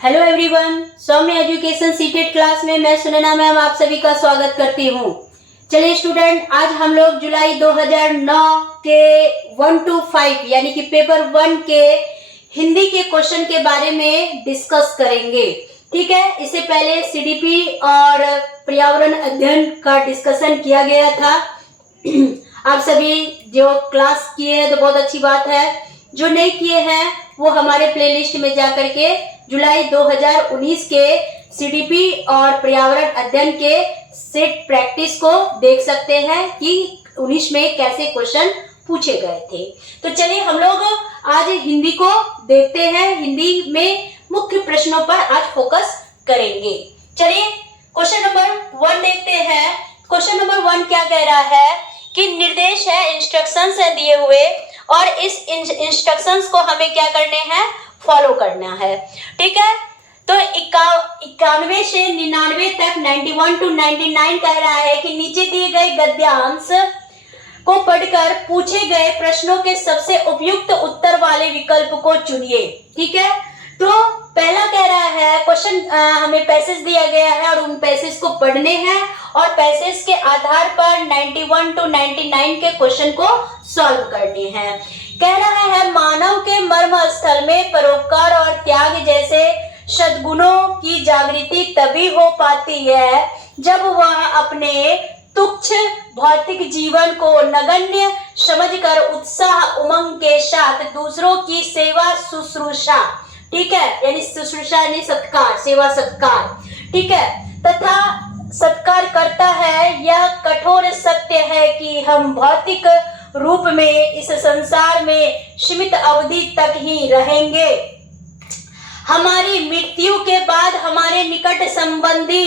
Hello everyone, सौम्य education seated class में मैं Sunaina ma'am आप सभी का स्वागत करती हूँ। चलिए स्टूडेंट, आज हम लोग जुलाई 2009 के 1 to 5 यानी कि पेपर 1 के हिंदी के क्वेश्चन के बारे में डिस्कस करेंगे। ठीक है, इससे पहले सीडीपी और पर्यावरण अध्ययन का डिस्कशन किया गया था। आप सभी जो क्लास किए हैं तो बहुत अच्छी बात है, जो नहीं किए हैं वो हमारे प्लेलिस्ट में जा करके जुलाई 2019 के सीडीपी और पर्यावरण अध्ययन के सेट प्रैक्टिस को देख सकते हैं कि 19 में कैसे क्वेश्चन पूछे गए थे। तो चलिए हम लोग आज हिंदी को देखते हैं। हिंदी में मुख्य प्रश्नों पर आज फोकस करेंगे। चलिए क्वेश्चन नंबर 1 देखते हैं। क्वेश्चन नंबर 1 क्या कह रहा है कि निर्देश है, इंस्ट्रक्शंस है दिए हुए और इस इंस्ट्रक्शंस को हमें क्या करने हैं, फॉलो करना है। ठीक है, तो 91 से 99 तक 91 to 99 कह रहा है कि नीचे दिए गए गद्यांश को पढ़कर पूछे गए प्रश्नों के सबसे उपयुक्त उत्तर वाले विकल्प को चुनिए। ठीक है, तो पहला कह रहा है क्वेश्चन, हमें पैसेज दिया गया है और उन पैसेज को पढ़ने हैं और पैसेज के आधार पर 91 to 99 के क्वेश्चन को सॉल्व करने हैं। कह रहा है मानव के मर्म स्थल में परोपकार और त्याग जैसे सद्गुणों की जागृति तभी हो पाती है जब वह अपने तुच्छ भौतिक जीवन को नगण्य समझकर उत्साह उमंग के साथ दूसरों की सेवा शुश्रूषा, ठीक है, यानी शुश्रूषा यानी सत्कार, सेवा सत्कार, ठीक है, तथा सत्कार करता है। यह कठोर सत्य है कि हम भौतिक रूप में इस संसार में सीमित अवधि तक ही रहेंगे। हमारी मृत्यु के बाद हमारे निकट संबंधी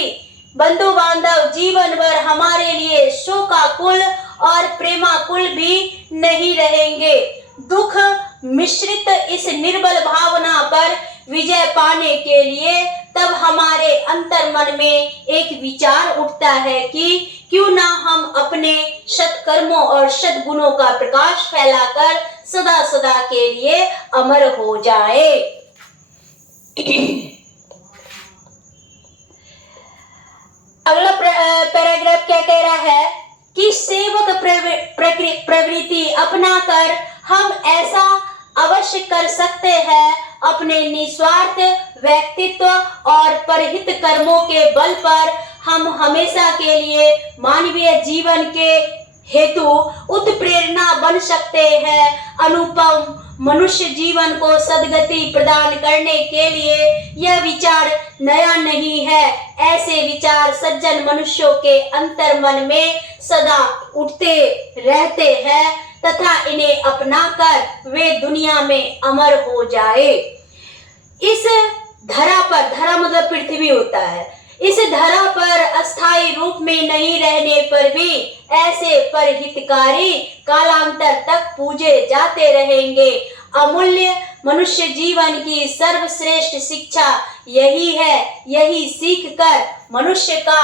बंधु बांधव जीवन भर हमारे लिए शोकाकुल और प्रेमाकुल भी नहीं रहेंगे। दुख मिश्रित इस निर्बल भावना पर विजय पाने के लिए तब हमारे अंतर्मन में एक विचार उठता है कि क्यों ना हम अपने सत्कर्मों और सद्गुणों का प्रकाश फैलाकर सदा सदा के लिए अमर हो जाए। अगला पैराग्राफ क्या कह रहा है कि सेवक प्रवृत्ति अपनाकर हम ऐसा अवश्य कर सकते हैं। अपने निस्वार्थ व्यक्तित्व और परहित कर्मों के बल पर हम हमेशा के लिए मानवीय जीवन के हेतु उत्प्रेरणा बन सकते हैं। अनुपम मनुष्य जीवन को सद्गति प्रदान करने के लिए यह विचार नया नहीं है। ऐसे विचार सज्जन मनुष्यों के अंतर्मन में सदा उठते रहते हैं तथा इन्हें अपनाकर वे दुनिया में अमर हो जाए। इस धरा पर, धरा मतलब पृथ्वी होता है, इस धरा पर अस्थायी रूप में नहीं रहने पर भी ऐसे परहितकारी कालांतर तक पूजे जाते रहेंगे। अमूल्य मनुष्य जीवन की सर्वश्रेष्ठ शिक्षा यही है। यही सीख कर मनुष्य का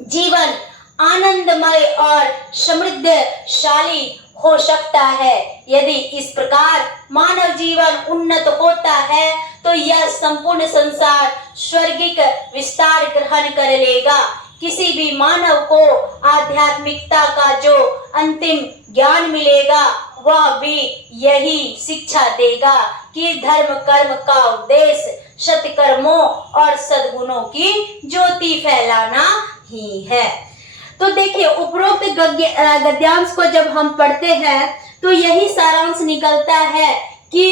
जीवन आनंदमय और समृद्धशाली हो सकता है। यदि इस प्रकार मानव जीवन उन्नत होता है तो यह संपूर्ण संसार स्वर्गिक विस्तार ग्रहण कर लेगा। किसी भी मानव को आध्यात्मिकता का जो अंतिम ज्ञान मिलेगा वह भी यही शिक्षा देगा कि धर्म कर्म का उद्देश्य सत्कर्मों और सद्गुणों की ज्योति फैलाना ही है। तो देखिए, उपरोक्त गद्यांश को जब हम पढ़ते हैं तो यही सारांश निकलता है कि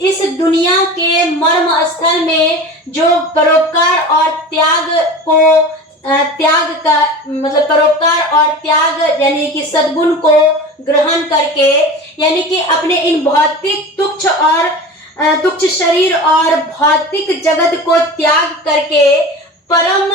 इस दुनिया के मर्म स्थल में जो परोपकार और त्याग को त्याग का मतलब परोपकार और त्याग यानी कि सद्गुण को ग्रहण करके, यानी कि अपने इन भौतिक तुच्छ शरीर और भौतिक जगत को त्याग करके परम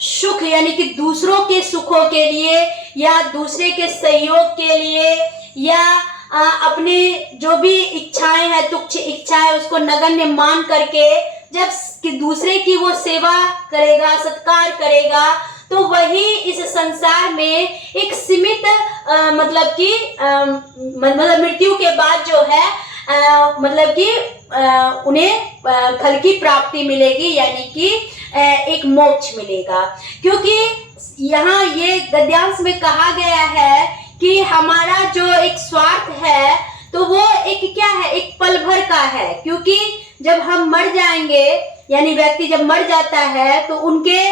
सुख यानी कि दूसरों के सुखों के लिए या दूसरे के सहयोग के लिए या अपने जो भी इच्छाएं हैं, तुच्छ इच्छाएं, उसको नगण्य मान करके जब कि दूसरे की वो सेवा करेगा, सत्कार करेगा, तो वही इस संसार में एक सीमित मतलब कि मतलब मृत्यु के बाद जो है मतलब कि उन्हें फल की प्राप्ति मिलेगी, यानी कि एक मोक्ष मिलेगा। क्योंकि यहाँ ये गद्यांश में कहा गया है कि हमारा जो एक स्वार्थ है तो वो एक क्या है, एक पल भर का है। क्योंकि जब हम मर जाएंगे, यानी व्यक्ति जब मर जाता है तो उनके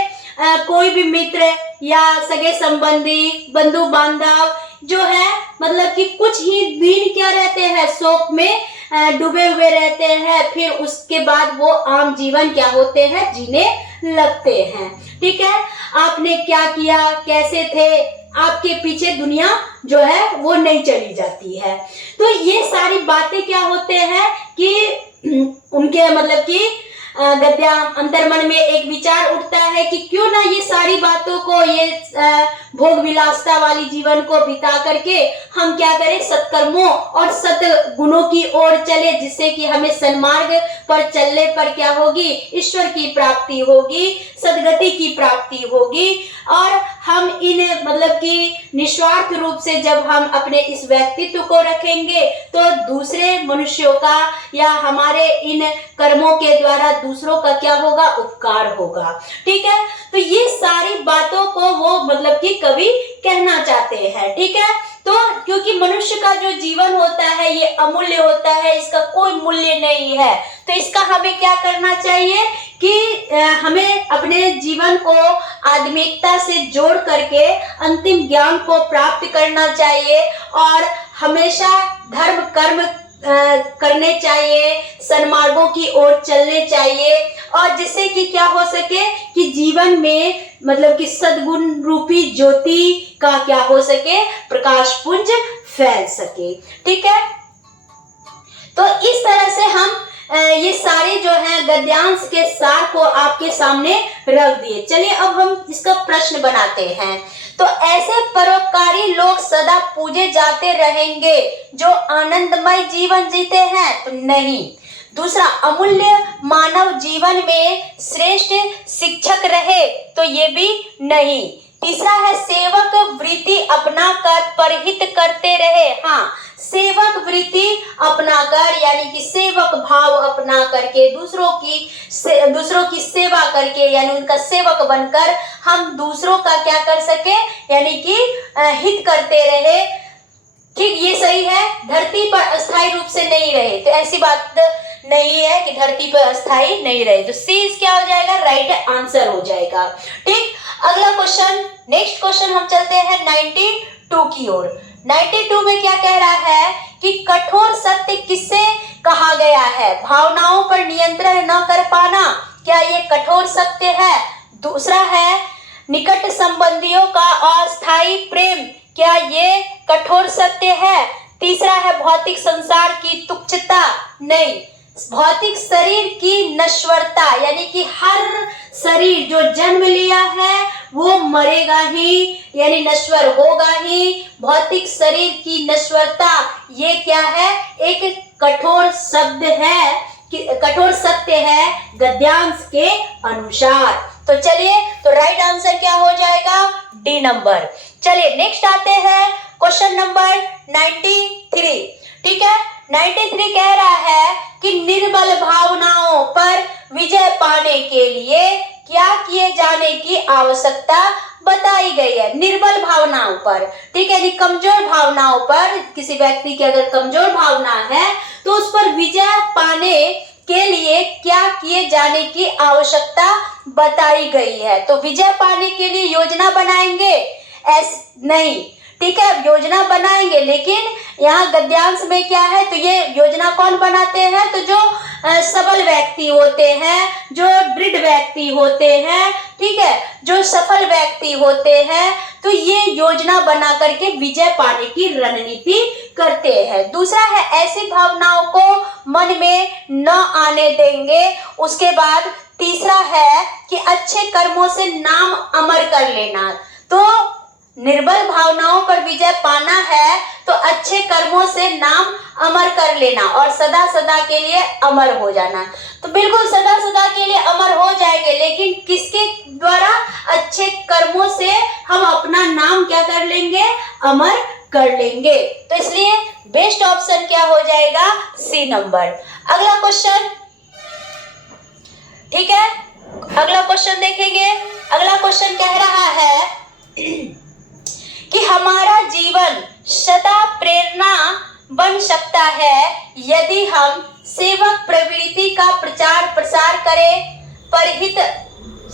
कोई भी मित्र या सगे संबंधी, बंधु बांधव जो है, मतलब कि कुछ ही दिन क्या रहते हैं, शोक में डूबे हुए रहते हैं। फिर उसके बाद वो आम जीवन क्या होते हैं, जीने लगते हैं। ठीक है, आपने क्या किया, कैसे थे, आपके पीछे दुनिया जो है वो नहीं चली जाती है। तो ये सारी बातें क्या होते हैं कि उनके मतलब कि गद्या अंतर्मन में एक विचार उठता है कि क्यों ना ये सारी बातों को, ये भोग विलासता वाली जीवन को बिता करके हम क्या करें, सत्कर्मों और सद्गुणों की ओर चले, जिससे कि हमें सन्मार्ग पर चलने पर क्या होगी, ईश्वर की प्राप्ति होगी, सद्गति की प्राप्ति होगी। और हम इन मतलब कि निस्वार्थ रूप से जब हम अपने इस व्यक्तित्व को रखेंगे तो दूसरे मनुष्यों का या हमारे इन कर्मों के द्वारा दूसरों का क्या होगा, उपकार होगा। ठीक है, तो ये सारी बातों को वो मतलब कि कवि कहना चाहते हैं। ठीक है, तो क्योंकि मनुष्य का जो जीवन होता है ये अमूल्य होता है, इसका कोई मूल्य नहीं है। तो इसका हमें क्या करना चाहिए कि हमें अपने जीवन को आध्यात्मिकता से जोड़ करके अंतिम ज्ञान को प्राप्त करना चाहिए और हमेशा धर्म कर्म करने चाहिए, सन्मार्गों की ओर चलने चाहिए, और जिससे कि क्या हो सके कि जीवन में मतलब कि सद्गुण रूपी ज्योति का क्या हो सके, प्रकाश पुंज फैल सके। ठीक है, तो इस तरह से हम ये सारे जो है गद्यांश के सार को आपके सामने रख दिए। चलिए अब हम इसका प्रश्न बनाते हैं। तो ऐसे परोपकारी लोग सदा पूजे जाते रहेंगे जो आनंदमय जीवन जीते हैं? तो नहीं। दूसरा, अमूल्य मानव जीवन में श्रेष्ठ शिक्षक रहे? तो ये भी नहीं। तीसरा है, सेवक वृत्ति अपनाकर परहित करते रहे? हाँ, सेवक वृत्ति अपनाकर यानी कि सेवक भाव अपना करके दूसरों की सेवा करके, यानी उनका सेवक बनकर हम दूसरों का क्या कर सके, यानी कि हित करते रहे। ठीक, ये सही है। धरती पर अस्थायी रूप से नहीं रहे, तो ऐसी बात नहीं है कि धरती पर अस्थायी नहीं रहे। तो सी क्या हो जाएगा, राइट आंसर हो जाएगा। ठीक, अगला क्वेश्चन, नेक्स्ट क्वेश्चन हम चलते हैं 92 की ओर। 92 में क्या कह रहा है कि कठोर सत्य किससे कहा गया है? भावनाओं पर नियंत्रण न कर पाना, क्या ये कठोर सत्य है? दूसरा है, निकट संबंधियों का अस्थायी प्रेम, क्या ये कठोर सत्य है? तीसरा है, भौतिक संसार की तुच्छता, नहीं। भौतिक शरीर की नश्वरता, यानी कि हर शरीर जो जन्म लिया है वो मरेगा ही, यानी नश्वर होगा ही। भौतिक शरीर की नश्वरता, ये क्या है, एक कठोर शब्द है, कठोर सत्य है गद्यांश के अनुसार। तो चलिए, तो राइट आंसर क्या हो जाएगा, डी नंबर। चलिए नेक्स्ट आते हैं क्वेश्चन नंबर 93। ठीक है, 93 कह रहा है कि निर्बल भावनाओं पर विजय पाने के लिए क्या किए जाने की आवश्यकता बताई गई है? निर्बल भावनाओं पर, ठीक है जी, कमजोर भावनाओं पर, किसी व्यक्ति की अगर कमजोर भावना है तो उस पर विजय पाने के लिए क्या किए जाने की आवश्यकता बताई गई है। तो विजय पाने के लिए योजना बनाएंगे? नहीं। ठीक है, योजना बनाएंगे, लेकिन यहाँ गद्यांश में क्या है, तो ये योजना कौन बनाते हैं, तो जो सबल व्यक्ति होते हैं, जो दृढ़ व्यक्ति होते हैं, ठीक है, जो सफल व्यक्ति होते हैं, तो ये योजना बना करके विजय पाने की रणनीति करते हैं। दूसरा है, ऐसी भावनाओं को मन में न आने देंगे। उसके बाद तीसरा है कि अच्छे कर्मों से नाम अमर कर लेना। तो निर्बल भावनाओं पर विजय पाना है तो अच्छे कर्मों से नाम अमर कर लेना और सदा सदा के लिए अमर हो जाना। तो बिल्कुल सदा सदा के लिए अमर हो जाएंगे, लेकिन किसके द्वारा? अच्छे कर्मों से हम अपना नाम क्या कर लेंगे, अमर कर लेंगे। तो इसलिए बेस्ट ऑप्शन क्या हो जाएगा, सी नंबर। अगला क्वेश्चन, ठीक है, अगला क्वेश्चन देखेंगे। अगला क्वेश्चन कह रहा है कि हमारा जीवन सदा प्रेरणा बन सकता है यदि हम सेवक प्रवृत्ति का प्रचार प्रसार करें, परहित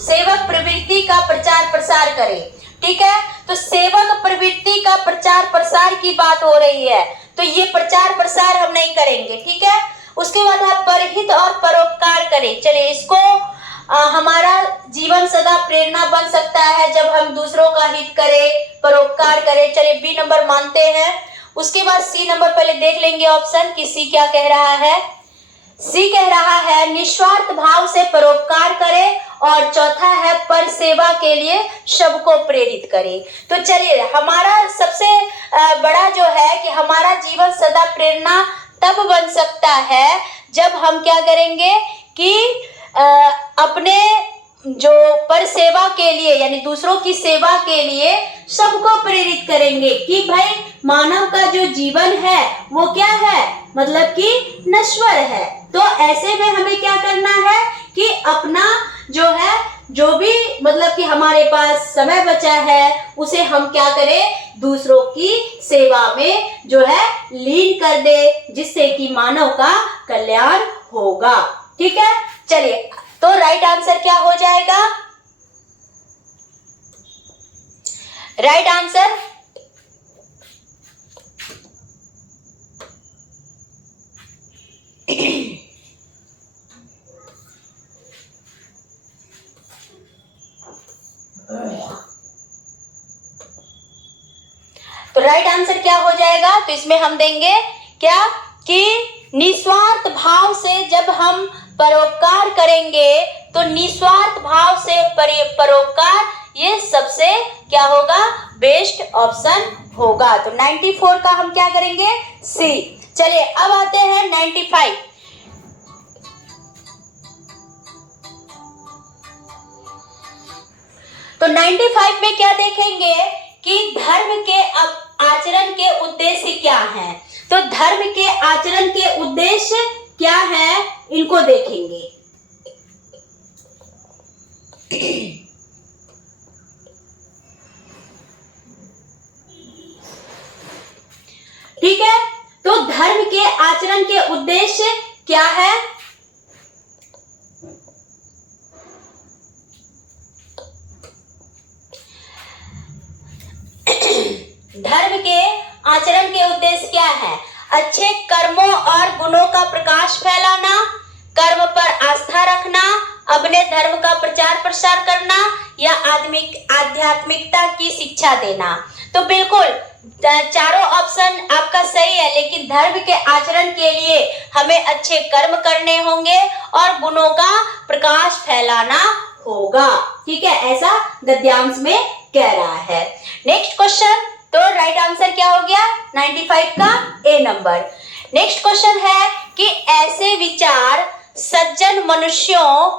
सेवक प्रवृत्ति का प्रचार प्रसार करें। ठीक है, तो सेवक प्रवृत्ति का प्रचार प्रसार की बात हो रही है, तो ये प्रचार प्रसार हम नहीं करेंगे। ठीक है, उसके बाद हम परहित और परोपकार करें। चलिए, इसको हमारा जीवन सदा प्रेरणा बन सकता है जब हम दूसरों का हित करें, परोपकार करें। चलिए, बी नंबर मानते हैं। उसके बाद सी नंबर पहले देख लेंगे ऑप्शन कि सी क्या कह रहा है। सी कह रहा है निस्वार्थ भाव से परोपकार करें, और चौथा है पर सेवा के लिए सबको प्रेरित करें। तो चलिए, हमारा सबसे बड़ा जो है कि हमारा जीवन सदा प्रेरणा तब बन सकता है जब हम क्या करेंगे कि अपने जो पर सेवा के लिए यानी दूसरों की सेवा के लिए सबको प्रेरित करेंगे कि भाई मानव का जो जीवन है वो क्या है, मतलब कि नश्वर है। तो ऐसे में हमें क्या करना है कि अपना जो है, जो भी मतलब कि हमारे पास समय बचा है उसे हम क्या करें, दूसरों की सेवा में जो है लीन कर दे, जिससे कि मानव का कल्याण होगा। ठीक है, चलिए, तो राइट आंसर क्या हो जाएगा, राइट आंसर तो राइट आंसर क्या हो जाएगा, तो इसमें हम देंगे क्या कि निस्वार्थ भाव से जब हम परोपकार करेंगे तो निस्वार्थ भाव से परोपकार ये सबसे क्या होगा, बेस्ट ऑप्शन होगा। तो 94 का हम क्या करेंगे, सी। चलिए, अब आते हैं 95। तो 95 में क्या देखेंगे कि धर्म के आचरण के उद्देश्य क्या हैं। तो धर्म के आचरण के उद्देश्य क्या है, इनको देखेंगे। ठीक है, तो धर्म के आचरण के उद्देश्य क्या है, धर्म के आचरण के उद्देश्य क्या है, अच्छे कर्मों और गुणों का प्रकाश फैलाना, कर्म पर आस्था रखना, अपने धर्म का प्रचार प्रसार करना, या आध्यात्मिकता की शिक्षा देना। तो बिल्कुल चारों ऑप्शन आपका सही है, लेकिन धर्म के आचरण के लिए हमें अच्छे कर्म करने होंगे और गुणों का प्रकाश फैलाना होगा। ठीक है, ऐसा गद्यांश में कह रहा है। नेक्स्ट क्वेश्चन, तो राइट आंसर क्या हो गया 95 का, ए नंबर। नेक्स्ट क्वेश्चन है कि ऐसे विचार सज्जन मनुष्यों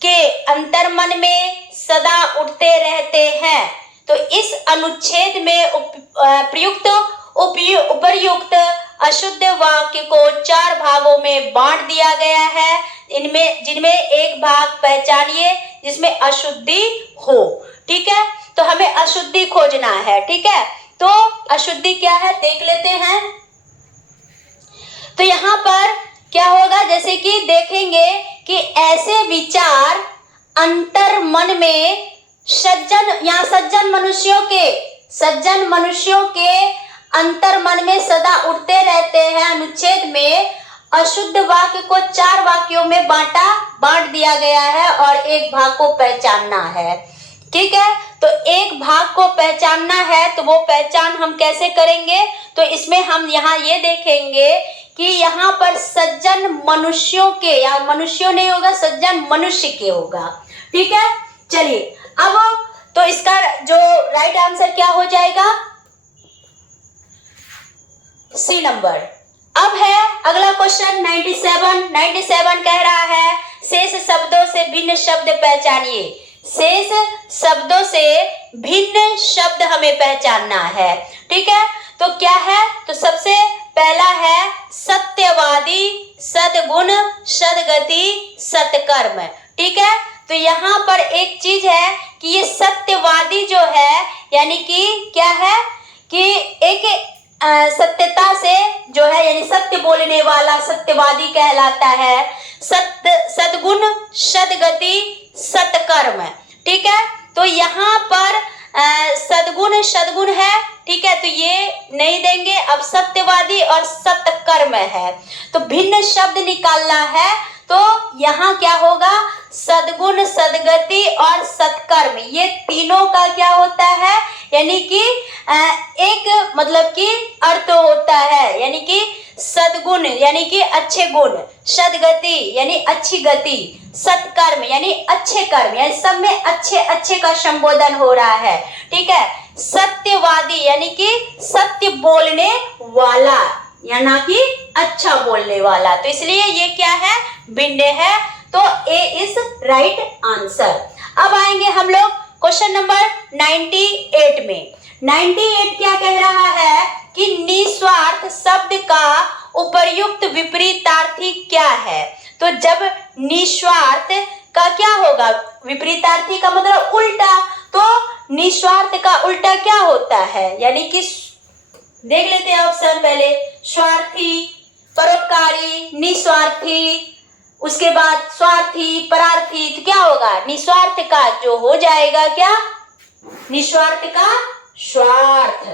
के अंतर्मन में सदा उठते रहते हैं। तो इस अनुच्छेद में उपर्युक्त अशुद्ध वाक्य को 4 भागों में बांट दिया गया है, जिनमें एक भाग पहचानिए जिसमें अशुद्धि हो। ठीक है, तो हमें अशुद्धि खोजना है। ठीक है, तो अशुद्धि क्या है देख लेते हैं। तो यहाँ पर क्या होगा, जैसे कि देखेंगे कि ऐसे विचार अंतर मन में सज्जन मनुष्यों के अंतर मन में सदा उठते रहते हैं। अनुच्छेद में अशुद्ध वाक्य को 4 वाक्यों में बांट दिया गया है और एक भाग को पहचानना है। ठीक है, तो एक भाग को पहचानना है, तो वो पहचान हम कैसे करेंगे, तो इसमें हम यहाँ ये देखेंगे कि यहाँ पर सज्जन मनुष्यों के, या मनुष्यों नहीं होगा, सज्जन मनुष्य के होगा। ठीक है, चलिए, अब तो इसका जो राइट आंसर क्या हो जाएगा, सी नंबर। अब है अगला क्वेश्चन 97 कह रहा है शेष शब्दों से भिन्न शब्द पहचानिए। शेष शब्दों से भिन्न शब्द हमें पहचानना है। ठीक है, तो क्या है, तो सबसे पहला है सत्यवादी, सद्गुण, सद्गति, सत्कर्म। ठीक है, तो यहाँ पर एक चीज है कि ये सत्यवादी जो है यानी कि क्या है कि एक सत्यता से जो है यानी सत्य बोलने वाला सत्यवादी कहलाता है। सद्गुण, सद्गति, सत्कर्म। ठीक है, तो यहाँ पर सद्गुण सद्गुण है। ठीक है, तो ये नहीं देंगे। अब सत्यवादी और सत्कर्म है, तो भिन्न शब्द निकालना है। तो यहाँ क्या होगा, सद्गुण, सद्गति और सत्कर्म, ये तीनों का क्या होता है यानी कि एक मतलब कि अर्थ होता है, यानी कि सद्गुण यानी कि अच्छे गुण, सद्गति यानी अच्छी गति, सत्कर्म यानी अच्छे कर्म, यानी सब में अच्छे अच्छे का संबोधन हो रहा है। ठीक है, सत्यवादी यानी कि सत्य बोलने वाला या ना कि अच्छा बोलने वाला, तो इसलिए ये क्या है, भिन्न है। तो ए इज राइट आंसर। अब आएंगे हम लोग क्वेश्चन नंबर 98 में। 98 क्या कह रहा है कि निस्वार्थ शब्द का उपर्युक्त विपरीतार्थी क्या है। तो जब निस्वार्थ का क्या होगा, विपरीतार्थी का मतलब उल्टा, तो निस्वार्थ का उल्टा क्या होता है, यानी कि देख लेते हैं ऑप्शन पहले, स्वार्थी, परोपकारी, निस्वार्थी, उसके बाद स्वार्थी, परार्थी। तो क्या होगा, निस्वार्थ का जो हो जाएगा क्या, निस्वार्थ का स्वार्थ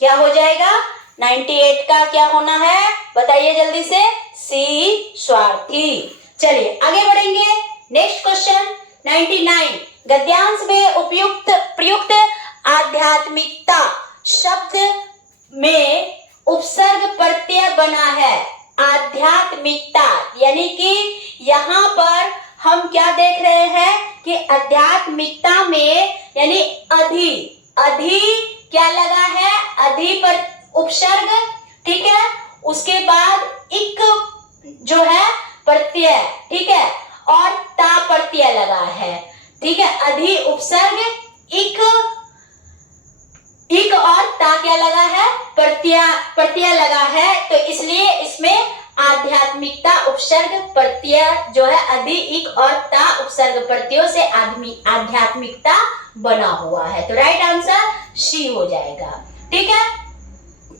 क्या हो जाएगा, 98 का क्या होना है बताइए जल्दी से, सी स्वार्थी। चलिए आगे बढ़ेंगे। नेक्स्ट क्वेश्चन 99, गद्यांश में उपयुक्त प्रयुक्त आध्यात्मिकता शब्द में उपसर्ग प्रत्यय बना है। आध्यात्मिकता यानी कि यहाँ पर हम क्या देख रहे हैं कि आध्यात्मिकता में यानी अधि, अधि क्या लगा है, अधि पर उपसर्ग। ठीक है, उसके बाद इक जो है प्रत्यय, ठीक है, और ता प्रत्यय लगा है। ठीक है, अधि उपसर्ग, इक और ता क्या लगा है, प्रत्यय लगा है। तो इसलिए इसमें आध्यात्मिकता उपसर्ग प्रत्यय जो है अधि, इक और ता उपसर्ग प्रत्ययों से आध्यात्मिकता बना हुआ है। तो राइट आंसर सी हो जाएगा। ठीक है,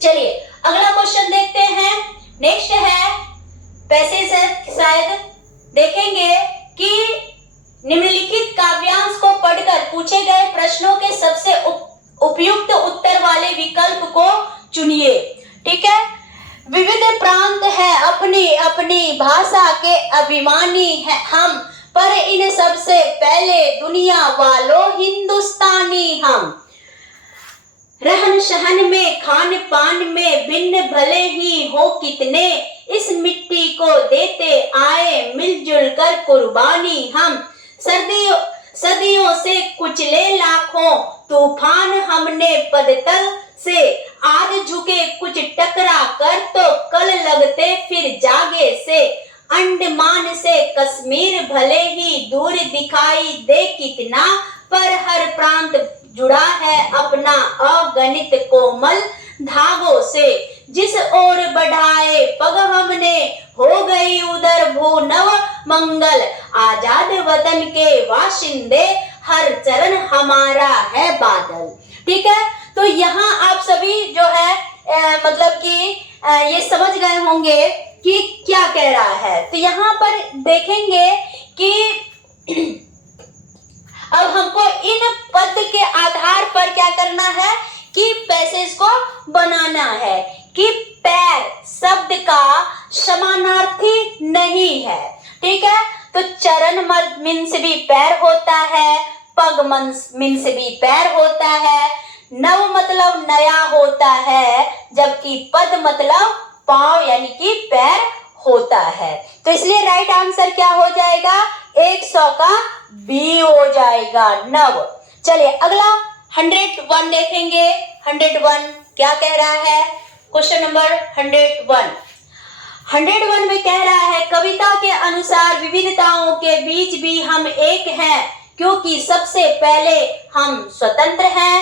चलिए अगला क्वेश्चन देखते हैं। नेक्स्ट है पैसेज, शायद देखेंगे कि निम्नलिखित काव्यांश को पढ़कर पूछे गए प्रश्नों के सबसे उपयुक्त उत्तर वाले विकल्प को चुनिए। ठीक है, विविध प्रांत है, अपनी अपनी भाषा के अभिमानी है हम, पर इन सबसे पहले दुनिया वालों हिंदुस्तानी हम। रहन सहन में, खान पान में भिन्न भले ही हो कितने, इस मिट्टी को देते आए मिलजुल कर कुर्बानी हम। सदियों से कुचले लाखों तूफान हमने पदतल से, आज झुके कुछ टकरा कर तो कल लगते फिर जागे से। अंडमान से कश्मीर भले ही दूर दिखाई दे कितना, पर हर प्रांत जुड़ा है अपना अगणित कोमल धागों से। जिस ओर बढ़ाए पग हमने हो गई उधर भूनव मंगल, आजाद वतन के वाशिंदे हर चरण हमारा है बादल। ठीक है, तो यहाँ आप सभी जो है मतलब कि ये समझ गए होंगे कि क्या कह रहा है। तो यहाँ पर देखेंगे कि अब हमको इन पद के आधार पर क्या करना है कि पैसेज को बनाना है कि पैर शब्द का समानार्थी नहीं है। ठीक है, तो चरण मीन्स भी पैर होता है, पग मीन्स भी पैर होता है, नव मतलब नया होता है, जबकि पद मतलब पांव यानी कि पैर होता है। तो इसलिए राइट आंसर क्या हो जाएगा, 100 का बी हो जाएगा, नव। चलिए अगला 101 देखेंगे। 101 क्या कह रहा है, क्वेश्चन नंबर 101 में कह रहा है, कविता के अनुसार विविधताओं के बीच भी हम एक हैं, क्योंकि सबसे पहले हम स्वतंत्र हैं,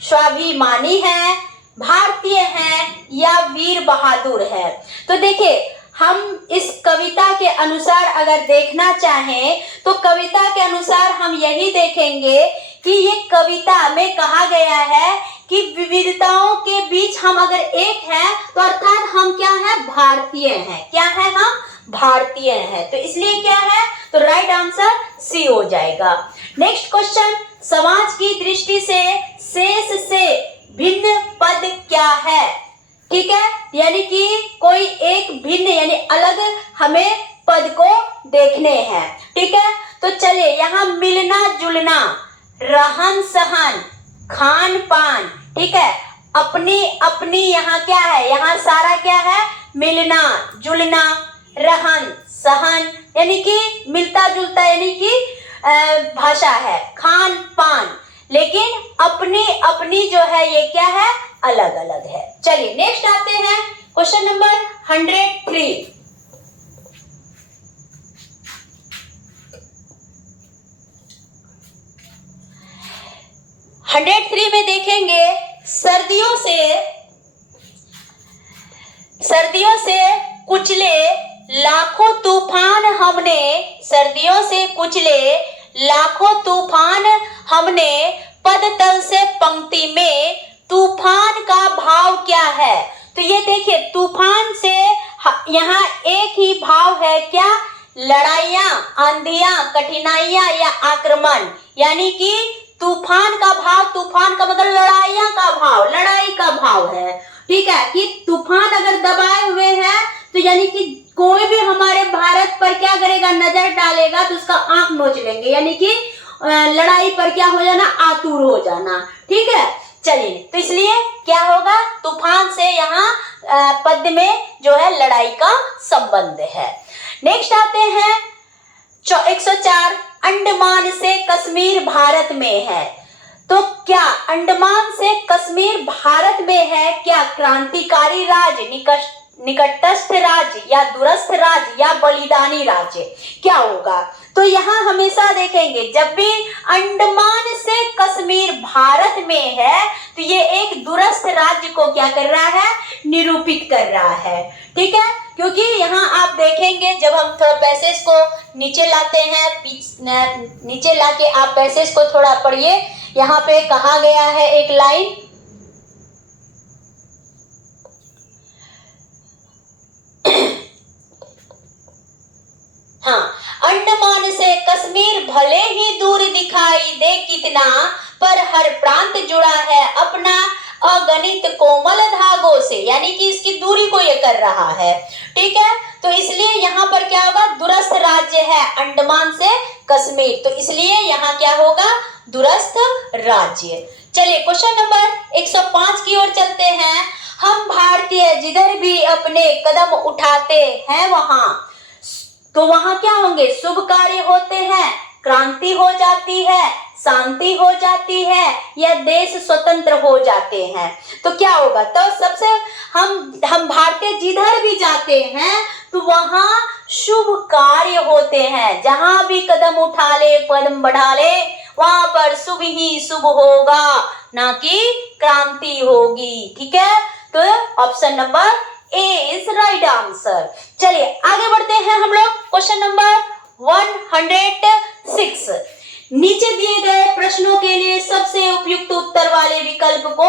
स्वाभिमानी हैं, भारतीय हैं या वीर बहादुर हैं। तो देखिए, हम इस कविता के अनुसार अगर देखना चाहें तो कविता के अनुसार हम यही देखेंगे कि ये कविता में कहा गया है कि विविधताओं के बीच हम अगर एक हैं तो अर्थात हम क्या है, भारतीय हैं। क्या है, हम भारतीय हैं। तो इसलिए क्या है, तो राइट आंसर सी हो जाएगा। नेक्स्ट क्वेश्चन, समाज की दृष्टि से शेष से भिन्न पद क्या है? ठीक है, यानी कि कोई एक भिन्न यानी अलग हमें पद को देखने हैं। ठीक है, तो चलिए यहाँ मिलना जुलना, रहन सहन, खान पान, ठीक है, अपनी अपनी यहाँ क्या है, यहाँ सारा क्या है, मिलना जुलना, रहन सहन यानी कि मिलता जुलता यानी कि भाषा है, खान पान, लेकिन अपनी अपनी जो है ये क्या है, अलग अलग है। चलिए नेक्स्ट आते हैं क्वेश्चन नंबर 103। में देखेंगे, सर्दियों से कुचले लाखों तूफान हमने, सर्दियों से कुचले लाखों तूफान हमने, पद तल से पंक्ति में तूफान का भाव क्या है? तो ये देखिए, तूफान से यहाँ एक ही भाव है, क्या, लड़ाइयाँ, आंधियां, कठिनाइयां या आक्रमण, यानी कि तूफान का भाव, तूफान का मतलब लड़ाइयाँ का भाव, लड़ाई का भाव है। ठीक है, कि तूफान अगर दबाए हुए है तो यानी कि कोई भी हमारे भारत पर क्या करेगा, नजर डालेगा तो उसका आंख नोच लेंगे, यानी कि लड़ाई पर क्या हो जाना, आतुर हो जाना। ठीक है, चलिए, तो इसलिए क्या होगा, तूफान से यहाँ पद में जो है लड़ाई का संबंध है। नेक्स्ट आते हैं 104, अंडमान से कश्मीर भारत में है। तो क्या अंडमान से कश्मीर भारत में है? क्या क्रांतिकारी राज्य, निकटस्थ राज्य या दूरस्थ राज्य या बलिदानी राज्य, क्या होगा? तो यहाँ हमेशा देखेंगे, जब भी अंडमान से कश्मीर भारत में है तो ये एक दूरस्थ राज्य को क्या कर रहा है, निरूपित कर रहा है। ठीक है, क्योंकि यहाँ आप देखेंगे, जब हम थोड़ा पैसेज को नीचे लाते हैं, नीचे लाके आप पैसेज को थोड़ा पढ़िए, यहाँ पे कहा गया है एक लाइन, हाँ, अंडमान से कश्मीर भले ही दूर दिखाई दे कितना, पर हर प्रांत जुड़ा है अपना अगणित कोमल धागों से, यानी कि इसकी दूरी को ये कर रहा है। ठीक है, तो इसलिए यहाँ पर क्या होगा, दूरस्थ राज्य है अंडमान से कश्मीर, तो इसलिए यहाँ क्या होगा, दूरस्थ राज्य। चलिए क्वेश्चन नंबर 105 की ओर चलते हैं। हम भारतीय जिधर भी अपने कदम उठाते हैं वहाँ, तो वहां क्या होंगे, शुभ कार्य होते हैं, क्रांति हो जाती है, शांति हो जाती है या देश स्वतंत्र हो जाते हैं। तो क्या होगा, तो सबसे हम भारतीय जिधर भी जाते हैं तो वहां शुभ कार्य होते हैं, जहां भी कदम उठा ले, कदम बढ़ा ले, वहां पर शुभ ही शुभ होगा, ना कि क्रांति होगी। ठीक है, तो option number A is right answer. चलिए आगे बढ़ते हैं हम लोग क्वेश्चन नंबर 106। नीचे दिए गए प्रश्नों के लिए सबसे उपयुक्त उत्तर वाले विकल्प को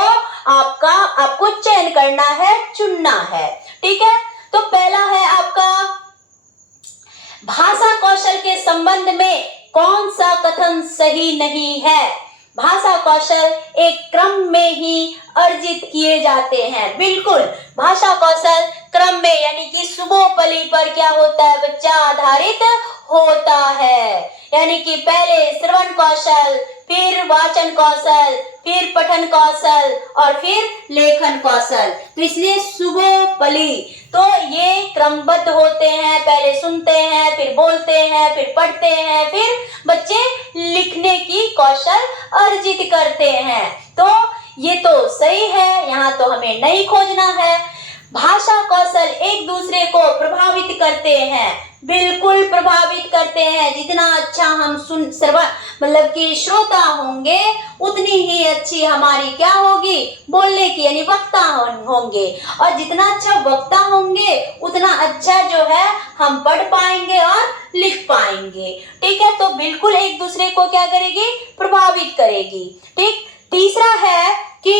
आपको चयन करना है, चुनना है। ठीक है, तो पहला है आपका, भाषा कौशल के संबंध में कौन सा कथन सही नहीं है? भाषा कौशल एक क्रम में ही अर्जित किए जाते हैं। बिल्कुल, भाषा कौशल क्रम में यानी कि सुबोपली पर क्या होता है, बच्चा आधारित होता है, यानी कि पहले श्रवण कौशल, फिर वाचन कौशल, फिर पठन कौशल और फिर लेखन कौशल। तो इसलिए सुबोपली, तो ये क्रमबद्ध होते हैं, पहले सुनते हैं, फिर बोलते हैं, फिर पढ़ते हैं, फिर बच्चे लिखने की कौशल अर्जित करते हैं। तो ये तो सही है, यहाँ तो हमें नहीं खोजना है। भाषा कौशल एक दूसरे को प्रभावित करते करते हैं, बिल्कुल प्रभावित करते हैं। जितना अच्छा हम मतलब कि श्रोता होंगे, उतनी ही अच्छी हमारी क्या होगी, बोलने की यानी वक्ता होंगे। और जितना अच्छा वक्ता होंगे, उतना अच्छा जो है हम पढ़ पाएंगे और लिख पाएंगे। ठीक है, तो बिल्कुल एक दूसरे को क्या करेगी, प्रभावित करेगी। ठीक, तीसरा है कि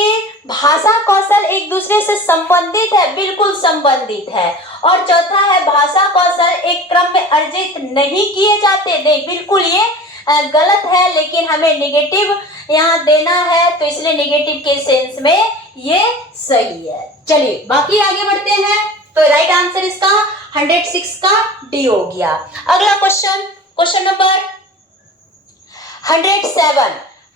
भाषा कौशल एक दूसरे से संबंधित है, बिल्कुल संबंधित है। और चौथा है भाषा कौशल एक क्रम में अर्जित नहीं किए जाते। नहीं, बिल्कुल ये गलत है, लेकिन हमें नेगेटिव यहाँ देना है, तो इसलिए नेगेटिव के सेंस में ये सही है। चलिए बाकी आगे बढ़ते हैं। तो राइट आंसर इसका 106 का डी हो गया। अगला क्वेश्चन, क्वेश्चन नंबर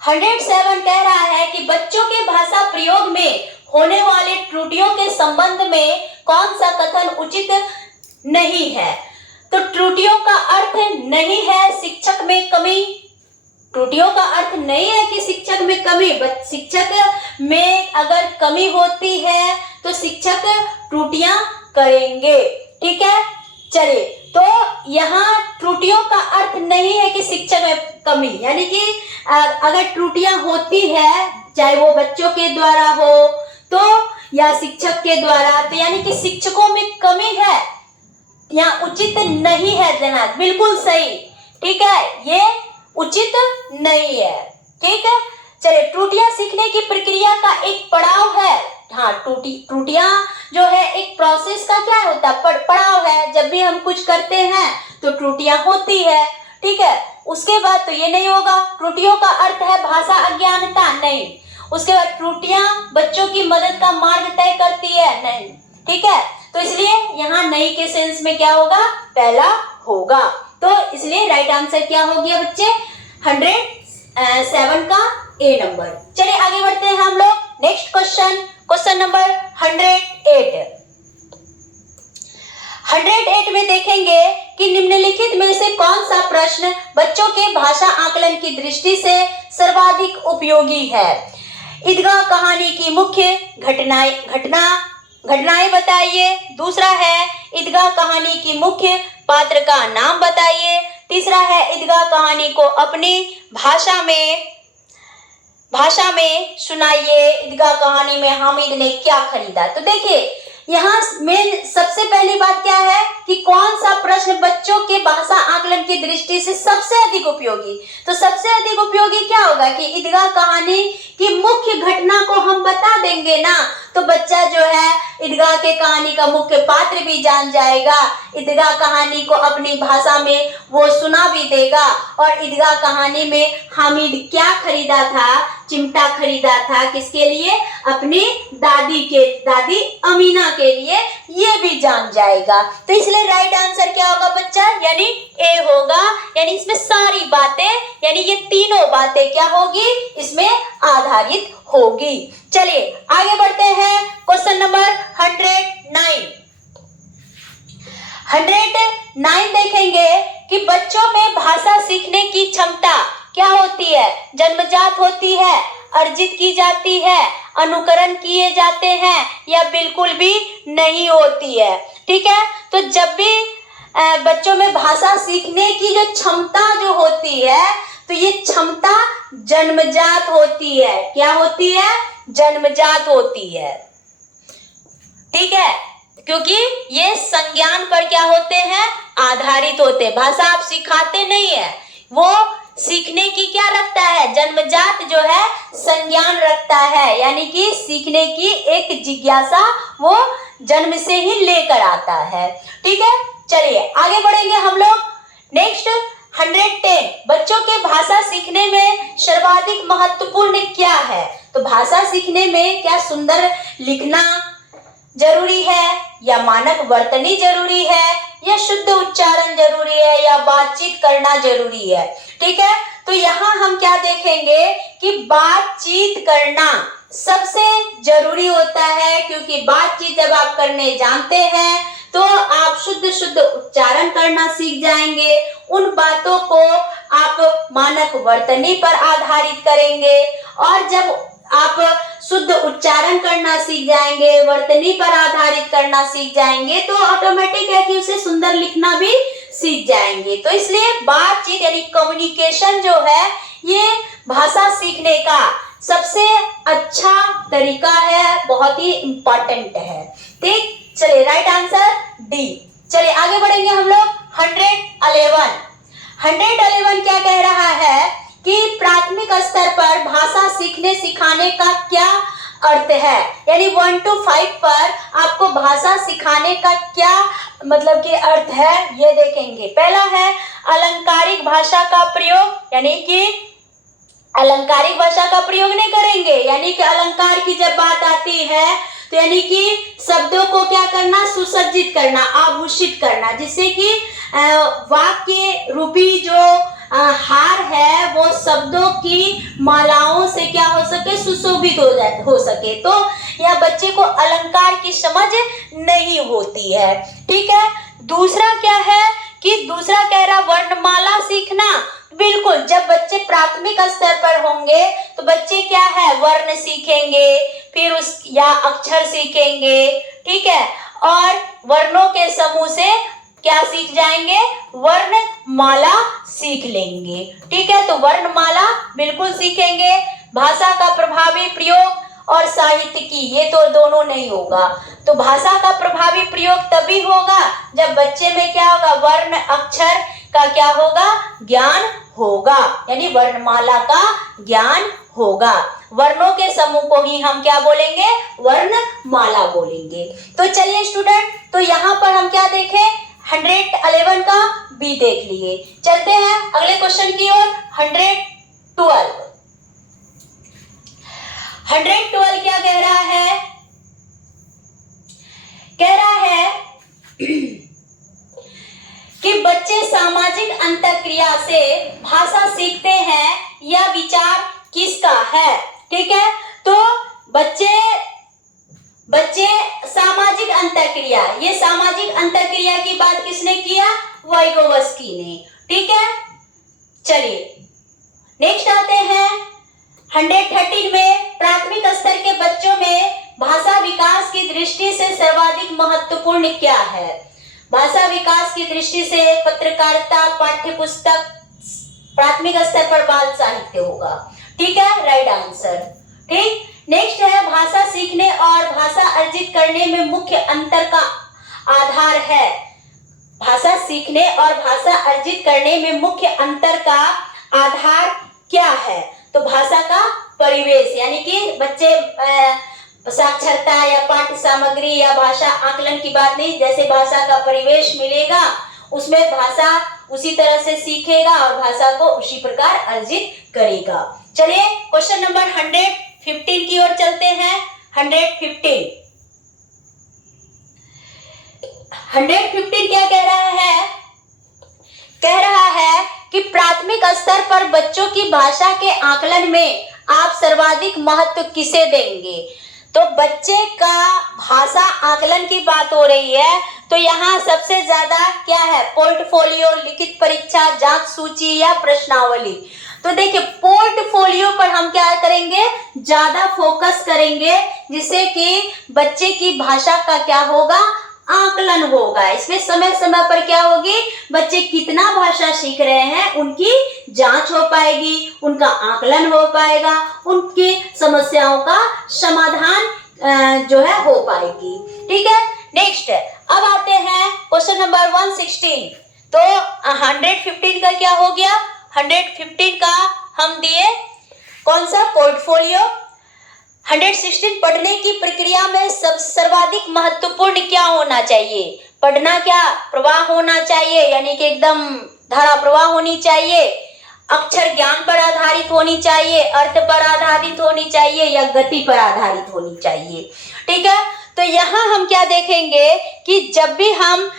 107 कह रहा है कि बच्चों के भाषा प्रयोग में होने वाले त्रुटियों के संबंध में कौन सा कथन उचित नहीं है। तो त्रुटियों का अर्थ नहीं है शिक्षक में कमी। त्रुटियों का अर्थ नहीं है कि शिक्षक में कमी, शिक्षक में अगर कमी होती है तो शिक्षक त्रुटियां करेंगे। ठीक है, चलिए, तो यहाँ त्रुटियों का अर्थ नहीं है कि शिक्षक में कमी, यानी कि अगर त्रुटियां होती है, चाहे वो बच्चों के द्वारा हो तो या शिक्षक के द्वारा, तो यानी कि शिक्षकों में कमी है, यहाँ उचित नहीं है देना। बिल्कुल सही, ठीक है, ये उचित नहीं है। ठीक है, चलिए, त्रुटियां सीखने की प्रक्रिया का एक पड़ाव है। हाँ, त्रुटियां जो है एक प्रोसेस का क्या होता है, पड़ाव है। जब भी हम कुछ करते हैं तो त्रुटियां होती है। ठीक है, उसके बाद तो ये नहीं होगा। त्रुटियों का अर्थ है भाषा अज्ञानता, नहीं। उसके बाद त्रुटियां बच्चों की मदद का मार्ग तय करती है, नहीं। ठीक है, तो इसलिए यहाँ नहीं के सेंस में क्या होगा, पहला होगा। तो इसलिए राइट आंसर क्या हो गया बच्चे, 107 का ए नंबर। चलिए आगे बढ़ते हैं हम लोग। नेक्स्ट क्वेश्चन, क्वेश्चन नंबर 108 में देखेंगे कि निम्नलिखित में से कौन सा प्रश्न बच्चों के भाषा आकलन की दृष्टि से सर्वाधिक उपयोगी है। ईदगाह कहानी की मुख्य घटनाएं बताइए। दूसरा है ईदगाह कहानी की मुख्य पात्र का नाम बताइए। तीसरा है ईदगाह कहानी को अपनी भाषा में सुनाइए। ईदगाह कहानी में हामिद ने क्या खरीदा। तो देखिए, यहाँ मेन सबसे पहली बात क्या है कि कौन सा प्रश्न बच्चों के भाषा आकलन की दृष्टि से सबसे अधिक उपयोगी। तो सबसे अधिक उपयोगी क्या होगा कि ईदगाह कहानी की मुख्य घटना को हम बता देंगे ना, तो बच्चा जो है ईदगाह के कहानी का मुख्य पात्र भी जान जाएगा, ईदगाह कहानी को अपनी भाषा में वो सुना भी देगा। और ईदगाह कहानी में हामिद क्या खरीदा था, चिमटा खरीदा था, किसके लिए, अपनी दादी अमीना के लिए, ये भी जान जाएगा। तो इसलिए राइट आंसर क्या होगा बच्चा, यानी ए होगा। यानी इसमें सारी बातें, यानी ये तीनों बातें क्या होगी, इसमें आधारित होगी। चलिए आगे बढ़ते हैं। क्वेश्चन नंबर 109 देखेंगे कि बच्चों में भाषा सीखने की क्षमता क्या होती है, जन्मजात होती है, अर्जित की जाती है, अनुकरण किए जाते हैं, या बिल्कुल भी नहीं होती है। ठीक है, तो जब भी बच्चों में भाषा सीखने की जो क्षमता जो होती है, तो ये क्षमता जन्मजात होती है। क्या होती है, जन्मजात होती है। ठीक है, क्योंकि ये संज्ञान पर क्या होते हैं, आधारित होते हैं। भाषा आप सिखाते नहीं है, वो सीखने की क्या रखता है, जन्मजात जो है संज्ञान रखता है, यानी कि सीखने की एक जिज्ञासा वो जन्म से ही लेकर आता है। ठीक है, चलिए आगे बढ़ेंगे हम लोग। नेक्स्ट 110, बच्चों के भाषा सीखने में सर्वाधिक महत्वपूर्ण क्या है। तो भाषा सीखने में क्या सुंदर लिखना जरूरी है, या मानक वर्तनी जरूरी है, या शुद्ध उच्चारण जरूरी है, या बातचीत करना जरूरी है। ठीक है, तो यहाँ हम क्या देखेंगे कि बातचीत करना सबसे जरूरी होता है, क्योंकि बातचीत जब आप करने जानते हैं तो आप शुद्ध उच्चारण करना सीख जाएंगे। उन बातों को आप मानक वर्तनी पर आधारित करेंगे, और जब आप शुद्ध उच्चारण करना सीख जाएंगे, वर्तनी पर आधारित करना सीख जाएंगे, तो ऑटोमेटिक है कि उसे सुंदर लिखना लिखना भी सीख जाएंगे। तो इसलिए बातचीत यानी कम्युनिकेशन जो है ये भाषा सीखने का सबसे अच्छा तरीका है, बहुत ही इंपॉर्टेंट है। ठीक, चलिए राइट आंसर डी। चलिए आगे बढ़ेंगे हम लोग। 111 क्या कह रहा है कि प्राथमिक स्तर पर भाषा सीखने सिखाने का क्या अर्थ है, यानी 1 to 5 पर आपको भाषा सिखाने का क्या मतलब कि अर्थ है ये देखेंगे। पहला है अलंकारिक भाषा का प्रयोग, यानी कि अलंकारिक भाषा का प्रयोग नहीं करेंगे, यानी कि अलंकार की जब बात आती है तो यानी कि शब्दों को क्या करना, सुसज्जित करना, आभूषित करना, जिससे कि वाक्य रूपी जो हार है वो शब्दों की मालाओं से क्या हो सके, सुशोभित हो सके। तो यह बच्चे को अलंकार की समझ नहीं होती है। ठीक है, दूसरा क्या है कि दूसरा कह रहा वर्णमाला सीखना। बिल्कुल, जब बच्चे प्राथमिक स्तर पर होंगे तो बच्चे क्या है, वर्ण सीखेंगे, फिर उस या अक्षर सीखेंगे। ठीक है, और वर्णों के समूह से क्या सीख जाएंगे, वर्णमाला सीख लेंगे। ठीक है, तो वर्णमाला बिल्कुल सीखेंगे। भाषा का प्रभावी प्रयोग और साहित्यिकी, ये तो दोनों नहीं होगा। तो भाषा का प्रभावी प्रयोग तभी होगा जब बच्चे में क्या होगा, वर्ण अक्षर का क्या होगा, ज्ञान होगा, यानी वर्णमाला का ज्ञान होगा। वर्णों के समूह को ही हम क्या बोलेंगे, वर्णमाला बोलेंगे। तो चलिए स्टूडेंट, तो यहाँ पर हम क्या देखें, 111 का बी देख लिए। चलते हैं अगले क्वेश्चन की ओर। 112 क्या कह रहा है, कह रहा है कि बच्चे सामाजिक अंतःक्रिया से भाषा सीखते हैं, यह विचार किसका है। ठीक है, तो बच्चे सामाजिक अंतःक्रिया, ये सामाजिक अंतःक्रिया की बात किसने किया, वाइगोवस्की ने। ठीक है, चलिए नेक्स्ट आते हैं 113 में। प्राथमिक स्तर के बच्चों में भाषा विकास की दृष्टि से सर्वाधिक महत्वपूर्ण क्या है। भाषा विकास की दृष्टि से पत्रकारिता, पाठ्य पुस्तक, प्राथमिक स्तर पर बाल साहित्य होगा। ठीक है, राइट आंसर। ठीक, नेक्स्ट है भाषा सीखने और भाषा अर्जित करने में मुख्य अंतर का आधार है। भाषा सीखने और भाषा अर्जित करने में मुख्य अंतर का आधार क्या है, तो भाषा का परिवेश, यानी कि बच्चे साक्षरता या पाठ्य सामग्री या भाषा आकलन की बात नहीं, जैसे भाषा का परिवेश मिलेगा उसमें भाषा उसी तरह से सीखेगा और भाषा को उसी प्रकार अर्जित करेगा। चलिए क्वेश्चन नंबर 115 की ओर चलते हैं। 115 क्या कह रहा है, कह रहा है कि प्राथमिक स्तर पर बच्चों की भाषा के आकलन में आप सर्वाधिक महत्व किसे देंगे। तो बच्चे का भाषा आकलन की बात हो रही है, तो यहाँ सबसे ज्यादा क्या है, पोर्टफोलियो, लिखित परीक्षा, जांच सूची या प्रश्नावली। तो देखिए पोर्टफोलियो पर हम क्या करेंगे, ज्यादा फोकस करेंगे, जिससे कि बच्चे की भाषा का क्या होगा, आकलन होगा। इसमें समय समय पर क्या होगी, बच्चे कितना भाषा सीख रहे हैं उनकी जांच हो पाएगी, उनका आकलन हो पाएगा, उनकी समस्याओं का समाधान जो है हो पाएगी। ठीक है, नेक्स्ट अब आते हैं क्वेश्चन नंबर 116। तो 115 का क्या हो गया, 115 का हम दिए कौन सा, पोर्टफोलियो। 116 पढ़ने की प्रक्रिया में सर्वाधिक महत्वपूर्ण क्या होना चाहिए, पढ़ना क्या प्रवाह होना चाहिए, यानी कि एकदम धारा प्रवाह होनी चाहिए, अक्षर ज्ञान पर आधारित होनी चाहिए, अर्थ पर आधारित होनी चाहिए या गति पर आधारित होनी चाहिए। ठीक है, तो यहाँ हम क्या देखेंगे कि जब भी हम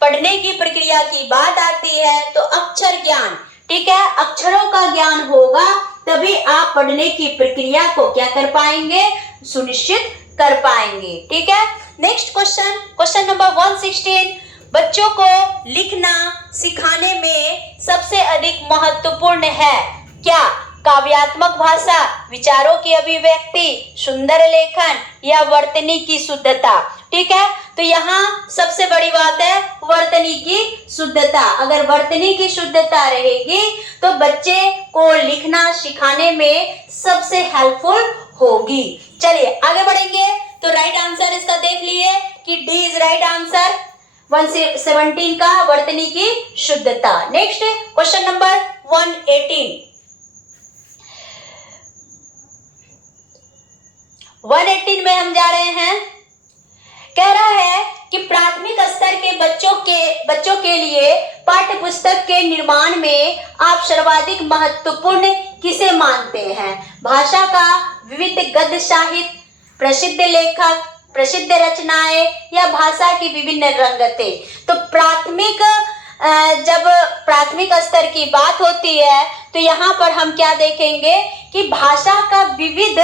पढ़ने की प्रक्रिया की बात आती है तो अक्षर ज्ञान, ठीक है, अक्षरों का ज्ञान होगा तभी आप पढ़ने की प्रक्रिया को क्या कर पाएंगे, सुनिश्चित कर पाएंगे। ठीक है, नेक्स्ट क्वेश्चन, क्वेश्चन नंबर 116, बच्चों को लिखना सिखाने में सबसे अधिक महत्वपूर्ण है क्या, काव्यात्मक भाषा, विचारों की अभिव्यक्ति, सुंदर लेखन या वर्तनी की शुद्धता। ठीक है। तो यहाँ सबसे बड़ी बात है वर्तनी की शुद्धता। अगर वर्तनी की शुद्धता रहेगी तो बच्चे को लिखना सिखाने में सबसे हेल्पफुल होगी। चलिए आगे बढ़ेंगे। तो राइट आंसर इसका देख लिए कि डी इज राइट आंसर 117 का, वर्तनी की शुद्धता। नेक्स्ट क्वेश्चन नंबर 118 में हम जा रहे हैं। कह रहा है कि प्राथमिक स्तर के बच्चों के लिए पाठ्य पुस्तक के निर्माण में आप सर्वाधिक महत्वपूर्ण किसे मानते हैं? भाषा का विविध गद्य साहित्य, प्रसिद्ध लेखक, प्रसिद्ध रचनाएं या भाषा की विभिन्न रंगतें? तो जब प्राथमिक स्तर की बात होती है तो यहाँ पर हम क्या देखेंगे कि भाषा का विविध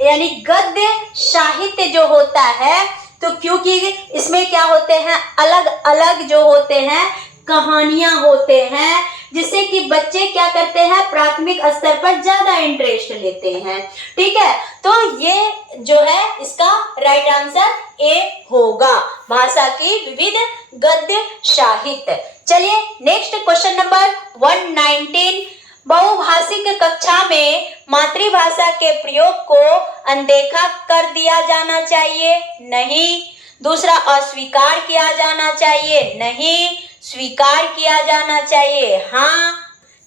यानी गद्य साहित्य जो होता है, तो क्योंकि इसमें क्या होते हैं, अलग अलग जो होते हैं कहानियां होते हैं, जिससे कि बच्चे क्या करते हैं, प्राथमिक स्तर पर ज्यादा इंटरेस्ट लेते हैं। ठीक है, तो ये जो है इसका राइट आंसर ए होगा, भाषा की विविध गद्य साहित्य। चलिए नेक्स्ट क्वेश्चन नंबर 119। बहुभाषिक कक्षा में मातृभाषा के प्रयोग को अनदेखा कर दिया जाना चाहिए? नहीं। दूसरा, अस्वीकार किया जाना चाहिए? नहीं। स्वीकार किया जाना चाहिए? हाँ।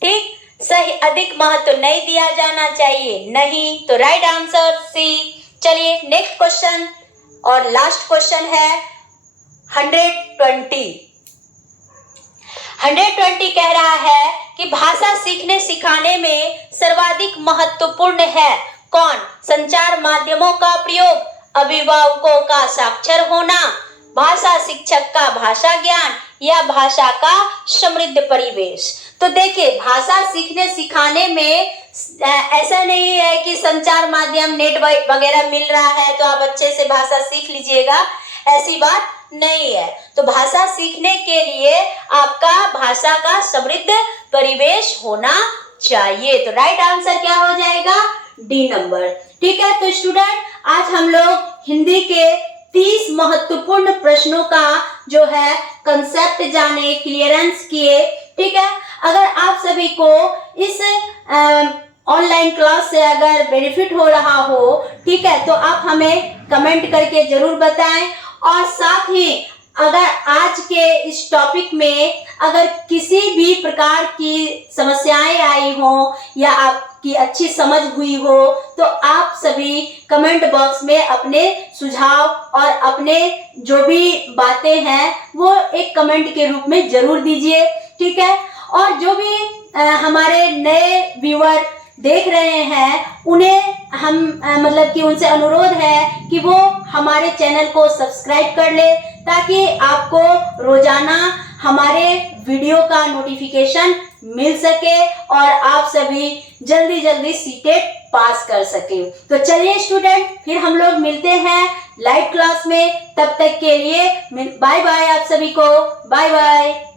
ठीक। सही, अधिक महत्व नहीं दिया जाना चाहिए? नहीं। तो राइट आंसर सी। चलिए नेक्स्ट क्वेश्चन और लास्ट क्वेश्चन है 120 कह रहा है कि भाषा सीखने सिखाने में सर्वाधिक महत्वपूर्ण है कौन? संचार माध्यमों का प्रयोग, अभिभावकों का साक्षर होना, भाषा शिक्षक का भाषा ज्ञान या भाषा का समृद्ध परिवेश। तो देखिए, भाषा सीखने सिखाने में ऐसा नहीं है कि संचार माध्यम नेट वगैरह मिल रहा है तो आप अच्छे से भाषा सीख लीजिएगा, ऐसी बात नहीं है। तो भाषा सीखने के लिए आपका भाषा का समृद्ध परिवेश होना चाहिए। तो राइट आंसर क्या हो जाएगा? D number. ठीक है, तो स्टूडेंट आज हम लोग हिंदी के 30 महत्वपूर्ण प्रश्नों का जो है कंसेप्ट जाने, क्लियरेंस किए। ठीक है, अगर आप सभी को इस ऑनलाइन क्लास से अगर बेनिफिट हो रहा हो, ठीक है, तो आप हमें कमेंट करके जरूर बताएं। और साथ ही अगर आज के इस टॉपिक में अगर किसी भी प्रकार की समस्याएं आई हो या आपकी अच्छी समझ हुई हो, तो आप सभी कमेंट बॉक्स में अपने सुझाव और अपने जो भी बातें हैं वो एक कमेंट के रूप में जरूर दीजिए। ठीक है, और जो भी हमारे नए व्यूअर देख रहे हैं उन्हें हम मतलब कि उनसे अनुरोध है कि वो हमारे चैनल को सब्सक्राइब कर ले, ताकि आपको रोजाना हमारे वीडियो का नोटिफिकेशन मिल सके और आप सभी जल्दी जल्दी सीटेट पास कर सके। तो चलिए स्टूडेंट, फिर हम लोग मिलते हैं लाइव क्लास में। तब तक के लिए बाय बाय, आप सभी को बाय बाय।